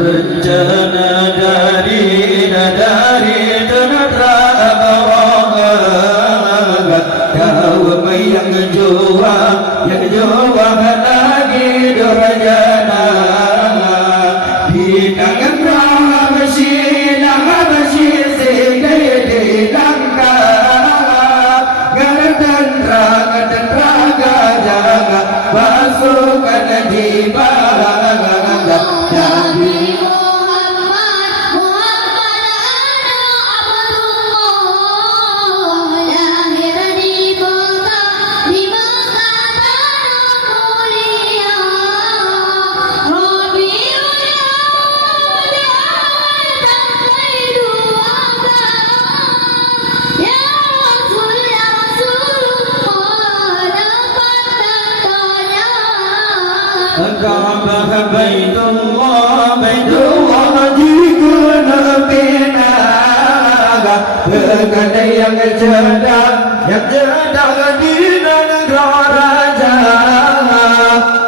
Rencana dari tenera bawangan kau yang jua lagi dorjana di tangan masih sedih di langka gadan raga jaga pasukan di barang Nabi Ka'bah Baitullah jika nabina berkata yang cerdas di negara raja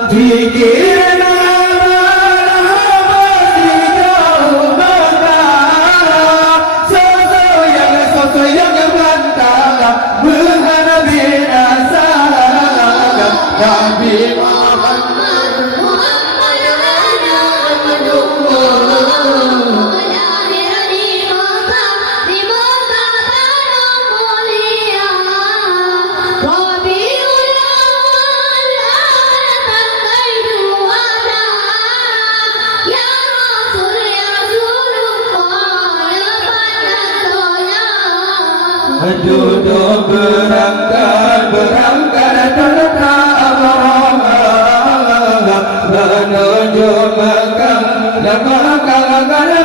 dikira sosok yang bantah menghadapi rasa Nabi duduk berangkat tanpa abang menuju Mekah dan Mekah bala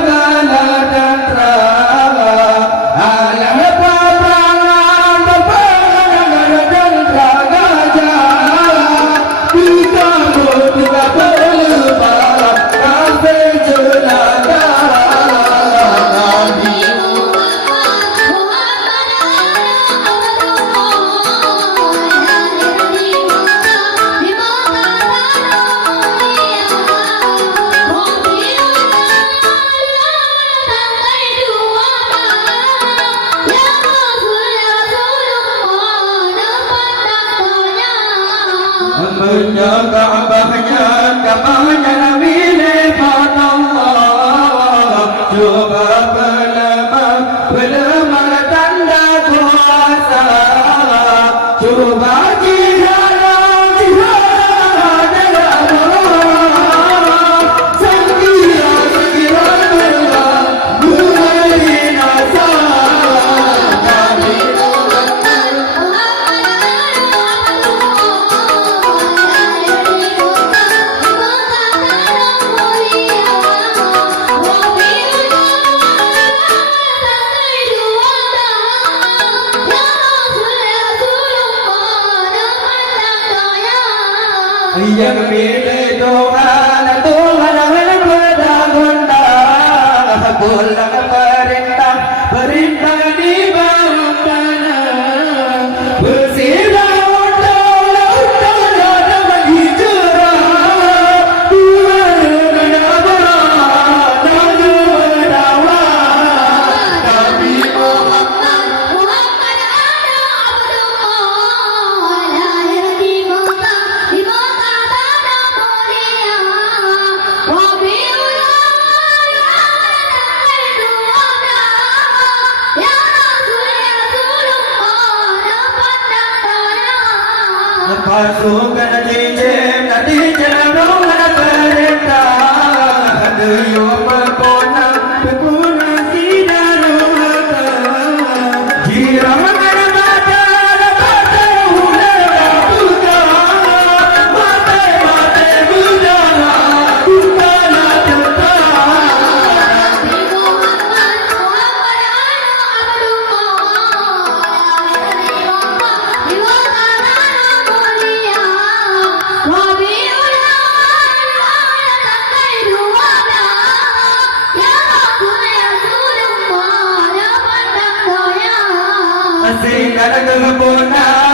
dan raga alam peperangan dan raga jalan kita tidak berlepas sampai jelata Nabi Ka'bahnya Nabi lepas Allah coba pelemah tanda kuasa coba jihad sekira mulai nasa Nabi yang milik Tuhan yang berdagonda pulang perintah di bawah mana bersilau pasukan jijem nanti cenderung perintah dewa pekona sidar mata jirang mata mata udara buta mata budara budara Asing ada kebuna